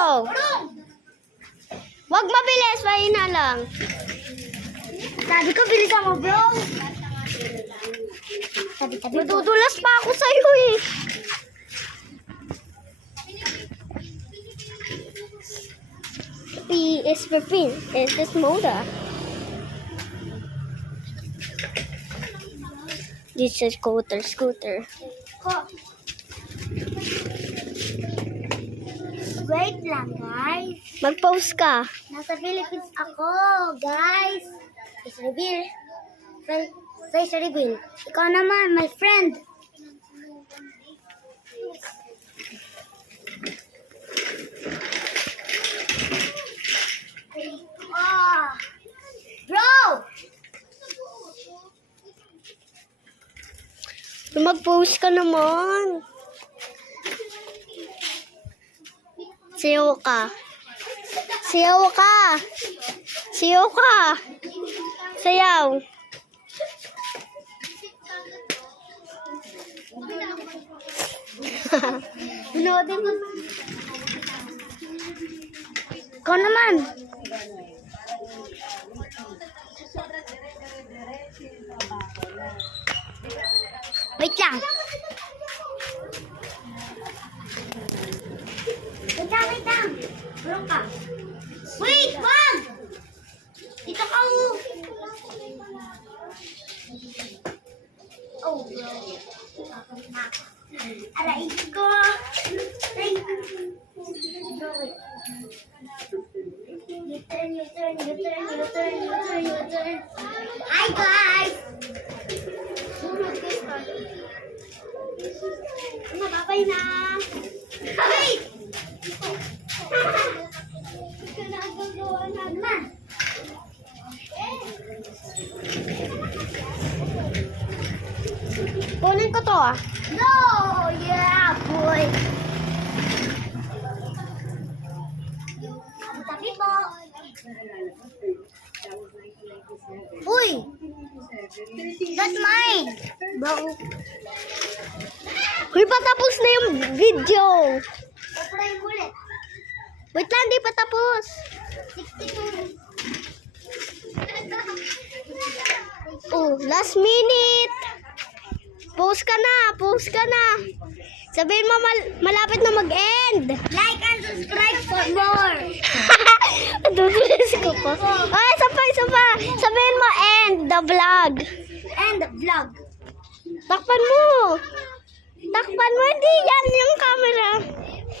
Oh. Wag mabilis, mahina lang. Sabi ko, bilisan mo, bro. Tabi-tabi. Madudulas pa ako sa'yo eh. P is for pin. Is this motor? This is scooter. Ko. Wait lang, guys. Mag-post ka. Nasa Philippines ako, guys. Face reveal. Face reveal. Ikaw naman, my friend. Ah, bro! Mag-post ka naman. Sayaw ka. Sayaw ka. Sayaw ka. Sayaw. Pinoodin mo. Ikaw naman. Wait lang. Wait lang. Burong ka. Wait, wag! Dito ka, oh, bro. Aray ko. Aray. Bro, wait. U-turn. Hi, guys! Mababay na. Wait! Kunin ko to ah. No! Yeah, boy! Tabi po! Uy! That's mine! Bro. Uy, patapos na yung video. Apply ulit. Wait lang, di pa tapos. 62. Oh, last minute. Post ka na. Sabihin mo malapit na mag-end. Like and subscribe for more! Dudulis ko pa. Ay, isa pa. Sabihin mo end the vlog. And the vlog. Takpan mo. Hindi yan yung camera.